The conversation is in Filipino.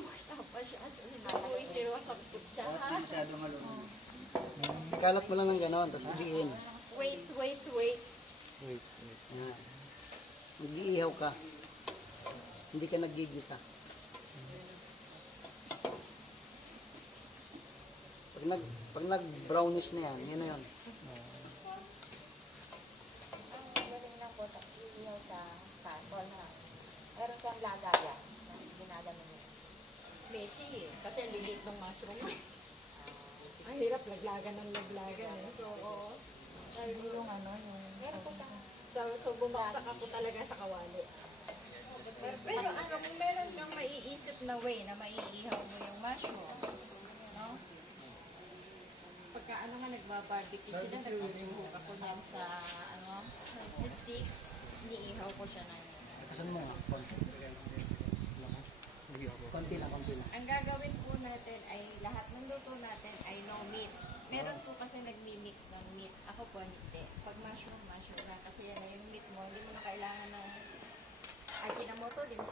masyado. Hindi sila sa kutsahan. Masyado malunod. Kalat mo lang ng gano'n, tapos idiin. Wait. Wait. Yan. Mag-iihaw ka. Hindi ka naggigisa. Pag nag-brownish na yan, yun na yun. Ang galing lang po sa iihaw sa satol ha. Meron kang lagaya. Ginaganon mo. Messy eh. Kasi lilit ng mushroom. Ang hirap laglagan ng laglagan eh. So, Yung ano, yung... Meron po sa... so bumaksak ako talaga sa kawali. Pero ano, meron kang maiisip na way na maiihaw mo yung mushroom. No? Pagka ano nga nagbabarbecue sila, nagbubuhok ako niyan sa sa stick, iniihaw ko siya na yun. Kasan mo nga, konti. Konti lang. Ang gagawin po natin ay lahat ng luto natin ay no meat. Meron po kasi nagmi-mix ng meat. Ako po hindi. Pag mushroom na. Kasi yan na yung meat mo. Hindi mo na kailangan ng Ajinomoto din.